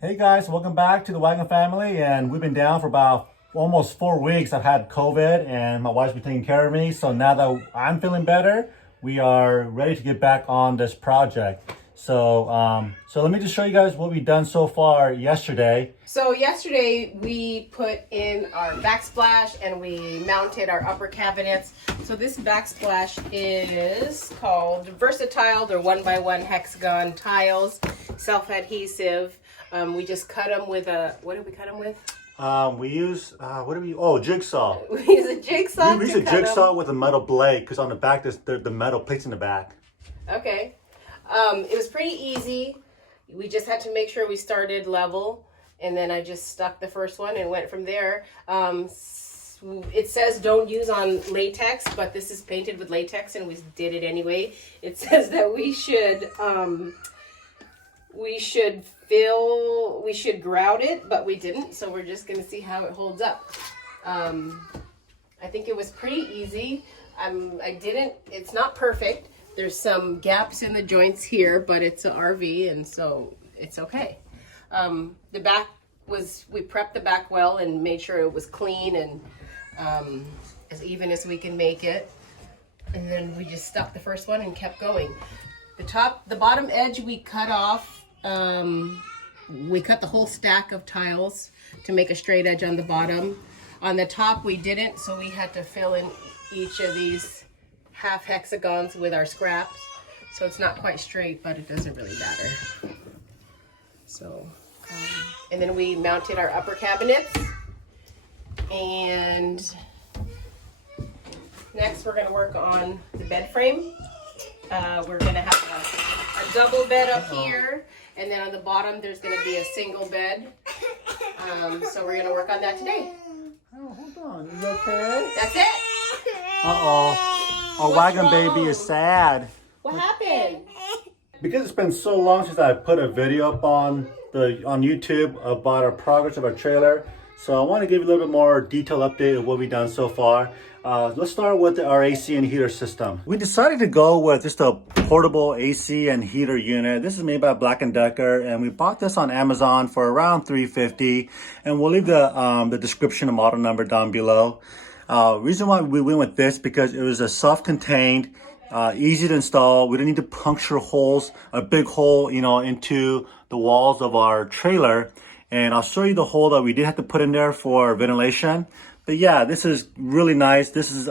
Hey guys, welcome back to the Wagon family. And we've been down for about almost 4 weeks. I've had COVID and my wife's been taking care of me. So now that I'm feeling better, we are ready to get back on this project. So let me just show you guys what we've done so far yesterday. So yesterday we put in our backsplash and we mounted our upper cabinets. So this backsplash is called versatile. They're 1x1 hexagon tiles, self-adhesive. We just cut them with what did we cut them with? We use, jigsaw. We use a jigsaw. We use a jigsaw with a metal blade because on the back there's the metal plates in the back. Okay. It was pretty easy. We just had to make sure we started level, and then I just stuck the first one and went from there. It says don't use on latex, but this is painted with latex and we did it anyway. It says that we should grout it, but we didn't, so we're just gonna see how it holds up. I think it was pretty easy. It's not perfect. There's some gaps in the joints here, but it's an RV, and so it's okay. The back we prepped the back well and made sure it was clean and as even as we can make it. And then we just stuck the first one and kept going. The bottom edge we cut off. We cut the whole stack of tiles to make a straight edge on the bottom. On the top we didn't, so we had to fill in each of these half hexagons with our scraps. So it's not quite straight, but it doesn't really matter. So, and then we mounted our upper cabinets. And next we're gonna work on the bed frame. We're gonna have a double bed up here, and then on the bottom there's gonna be a single bed. So we're gonna work on that today. Oh, hold on, is that okay? That's it. Uh-oh. Our wagon baby is sad. What happened? Because it's been so long since I put a video up on YouTube about our progress of our trailer, so I want to give you a little bit more detailed update of what we've done so far. Let's start with our AC and heater system. We decided to go with just a portable AC and heater unit. This is made by Black & Decker, and we bought this on Amazon for around $350, and we'll leave the description and model number down below. Reason why we went with this because it was a self-contained, easy to install. We didn't need to puncture holes, a big hole, into the walls of our trailer. And I'll show you the hole that we did have to put in there for ventilation. But yeah, this is really nice. This is,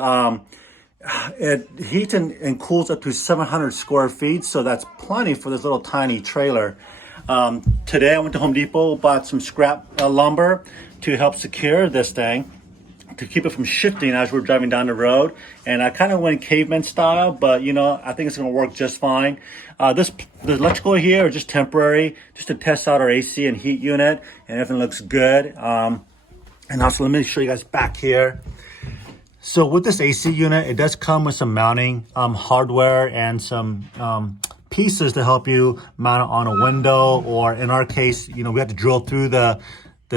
it heats and cools up to 700 square feet. So that's plenty for this little tiny trailer. Today I went to Home Depot, bought some scrap lumber to help secure this thing, to keep it from shifting as we're driving down the road. And I kind of went caveman style, but I think it's gonna work just fine. The electrical here is just temporary, just to test out our AC and heat unit, and everything looks good. And also let me show you guys back here. So with this AC unit, it does come with some mounting hardware and some pieces to help you mount it on a window, or in our case, we had to drill through the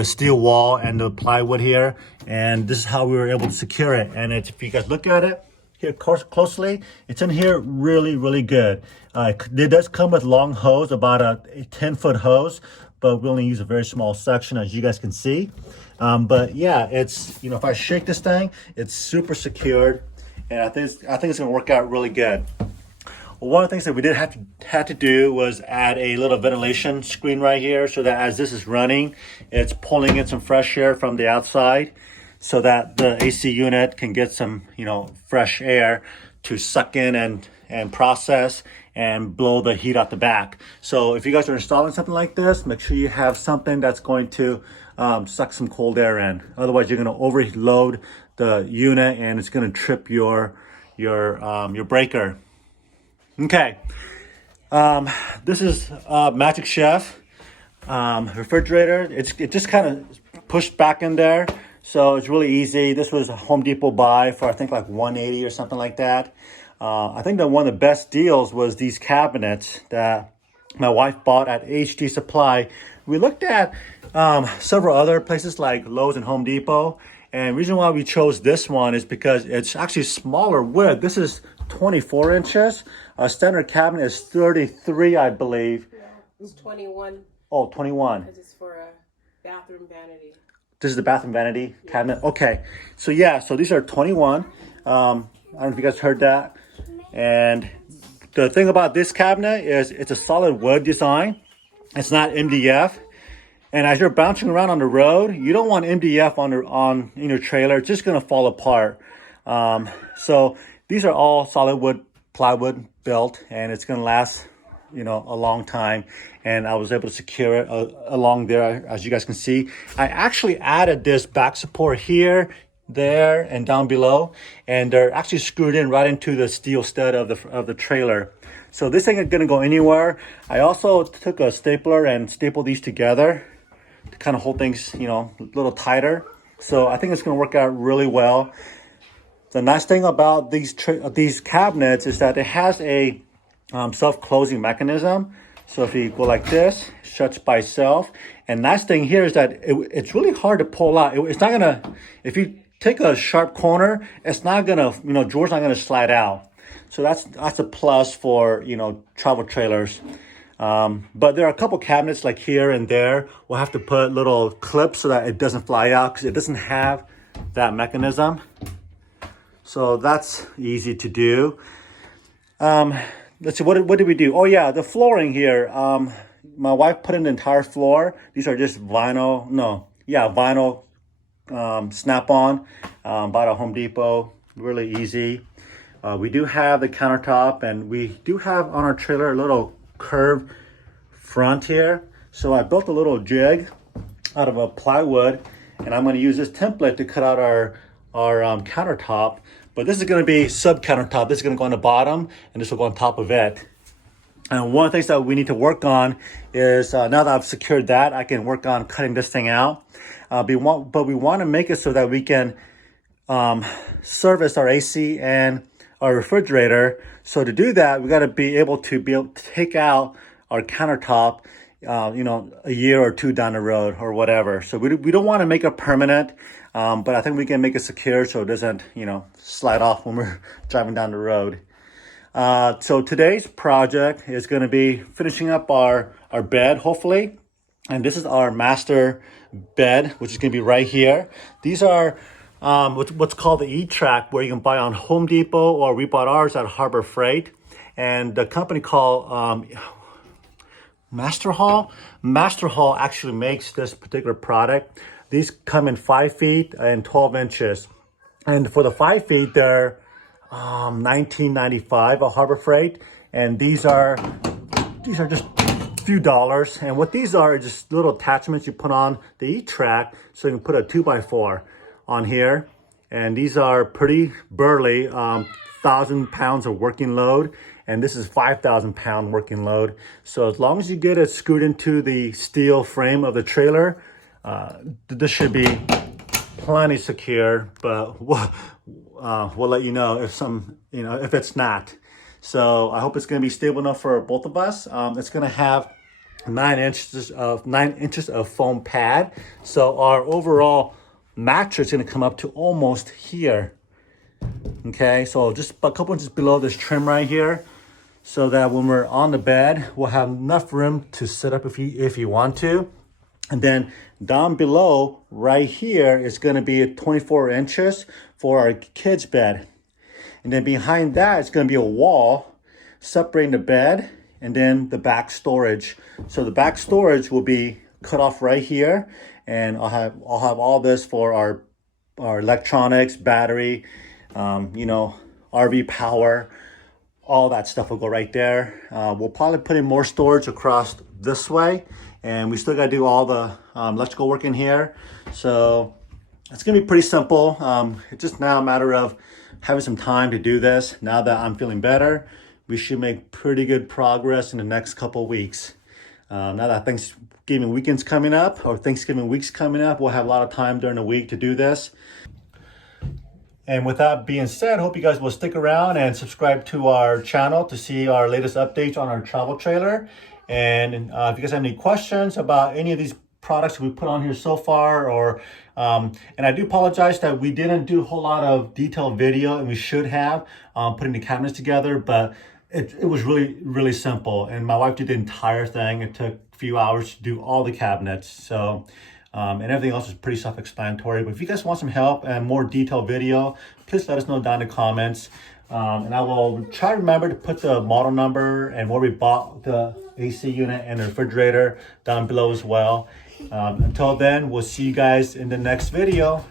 steel wall and the plywood here, and this is how we were able to secure it. And if you guys look at it here closely, it's in here really good. It does come with long hose, about a 10-foot hose, but we only use a very small section, as you guys can see. But yeah, it's if I shake this thing, it's super secured, and I think it's gonna work out really good. One of the things that we did have to do was add a little ventilation screen right here, so that as this is running, it's pulling in some fresh air from the outside, so that the AC unit can get some fresh air to suck in and process and blow the heat out the back. So if you guys are installing something like this, make sure you have something that's going to suck some cold air in. Otherwise, you're going to overload the unit and it's going to trip your breaker. Okay, this is Magic Chef refrigerator. It just kind of pushed back in there, so it's really easy. This was a Home Depot buy for I think like $180 or something like that. I think that one of the best deals was these cabinets that my wife bought at HD Supply. We looked at several other places like Lowe's and Home Depot, and the reason why we chose this one is because it's actually smaller width. This is 24 inches. A standard cabinet is 33, I believe. It's 21. Oh, 21. Because it's for a bathroom vanity. This is the bathroom vanity cabinet. Okay, so yeah, so these are 21. I don't know if you guys heard that. And the thing about this cabinet is it's a solid wood design. It's not MDF. And as you're bouncing around on the road, you don't want MDF on in your trailer. It's just gonna fall apart. So these are all solid wood, plywood built, and it's gonna last, you know, a long time. And I was able to secure it along there, as you guys can see. I actually added this back support here, there, and down below, and they're actually screwed in right into the steel stud of the trailer. So this ain't gonna go anywhere. I also took a stapler and stapled these together to kind of hold things, you know, a little tighter. So I think it's gonna work out really well. The nice thing about these cabinets is that it has a self-closing mechanism. So if you go like this, it shuts by itself. And nice thing here is that it's really hard to pull out. It's not gonna, if you take a sharp corner, it's not gonna, you know, drawers not gonna slide out. So that's a plus for, you know, travel trailers. But there are a couple cabinets like here and there. We'll have to put little clips so that it doesn't fly out because it doesn't have that mechanism. So that's easy to do. Let's see, what did we do? Oh yeah, the flooring here. My wife put in the entire floor. These are just vinyl, vinyl snap-on, bought at Home Depot, really easy. We do have the countertop, and we do have on our trailer a little curved front here. So I built a little jig out of a plywood, and I'm gonna use this template to cut out our countertop. But this is gonna be sub countertop. This is gonna go on the bottom, and this will go on top of it. And one of the things that we need to work on is, now that I've secured that, I can work on cutting this thing out. But we want to make it so that we can service our AC and our refrigerator. So to do that, we got to be able to take out our countertop, you know, a year or two down the road or whatever. So we don't want to make it permanent, but I think we can make it secure so it doesn't, you know, slide off when we're driving down the road. So today's project is going to be finishing up our bed, hopefully. And this is our master bed, which is going to be right here. These are what's called the E-Track, where you can buy on Home Depot, or we bought ours at Harbor Freight. And the company called Master Hall actually makes this particular product. These come in 5 feet and 12 inches. And for the 5 feet, they're $19.95 at Harbor Freight. And these are just a few dollars. And what these are just little attachments you put on the E-Track, so you can put a 2x4 on here. And these are pretty burly, 1,000 pounds of working load. And this is 5,000 pound working load. So as long as you get it screwed into the steel frame of the trailer, this should be plenty secure, but we'll let you know if it's not. So I hope it's going to be stable enough for both of us. It's going to have 9 inches of foam pad. So our overall mattress is going to come up to almost here. Okay, so just a couple inches below this trim right here, so that when we're on the bed, we'll have enough room to sit up if you want to. And then down below right here is going to be 24 inches for our kids' bed. And then behind that is going to be a wall separating the bed and then the back storage. So the back storage will be cut off right here, and I'll have all this for our electronics, battery, RV power, all that stuff will go right there. We'll probably put in more storage across this way, and we still got to do all the electrical work in here. So it's gonna be pretty simple. It's just now a matter of having some time to do this. Now that I'm feeling better, we should make pretty good progress in the next couple weeks. Now that Thanksgiving weekend's coming up, or Thanksgiving week's coming up, we'll have a lot of time during the week to do this. And with that being said, hope you guys will stick around and subscribe to our channel to see our latest updates on our travel trailer. And if you guys have any questions about any of these products we put on here so far, or and I do apologize that we didn't do a whole lot of detailed video, and we should have, putting the cabinets together, but it was really simple, and my wife did the entire thing. It took few hours to do all the cabinets. So, and everything else is pretty self-explanatory. But if you guys want some help and more detailed video, please let us know down in the comments. And I will try to remember to put the model number and where we bought the AC unit and the refrigerator down below as well. Until then, we'll see you guys in the next video.